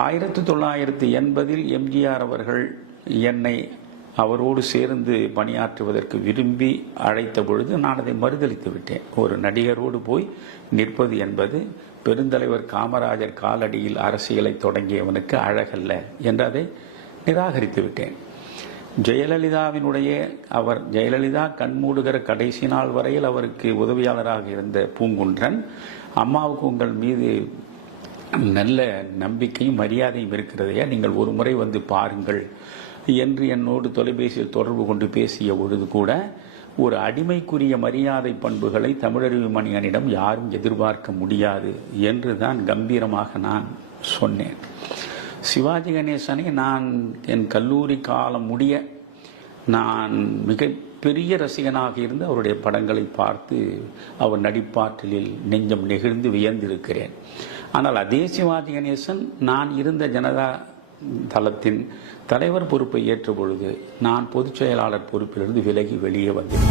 1980 எம்ஜிஆர் அவர்கள் என்னை அவரோடு சேர்ந்து பணியாற்றுவதற்கு விரும்பி அழைத்த பொழுது நான் அதை மறுதளித்து விட்டேன். ஒரு நடிகரோடு போய் நிற்பது என்பது பெருந்தலைவர் காமராஜர் காலடியில் அரசியலை தொடங்கியவனுக்கு அழகல்ல என்று அதை நிராகரித்து விட்டேன். ஜெயலலிதா கண்மூடுகிற கடைசி நாள் வரையில் அவருக்கு உதவியாளராக இருந்த பூங்குன்றன், அம்மாவுக்கு உங்கள் மீது நல்ல நம்பிக்கையும் மரியாதையும் இருக்கிறதையா, நீங்கள் ஒரு முறை வந்து பாருங்கள் என்று என்னோடு தொலைபேசியில் தொடர்பு கொண்டு பேசிய பொழுது கூட ஒரு அடிமைக்குரிய மரியாதை பண்புகளை தமிழறிவு மணியனிடம் யாரும் எதிர்பார்க்க முடியாது என்று தான் கம்பீரமாக நான் சொன்னேன். சிவாஜி கணேசனை நான் என் கல்லூரி காலம் முடிய நான் மிக பெரிய ரசிகனாக இருந்து அவருடைய படங்களை பார்த்து அவர் நடிப்பாற்றலில் நெஞ்சம் நெகிழ்ந்து வியந்திருக்கிறேன். ஆனால் அதே சிவாஜி கணேசன் நான் இருந்த ஜனதா தளத்தின் தலைவர் பொறுப்பை ஏற்ற பொழுது நான் பொதுச் செயலாளர் பொறுப்பிலிருந்து விலகி வெளியே வந்தேன்.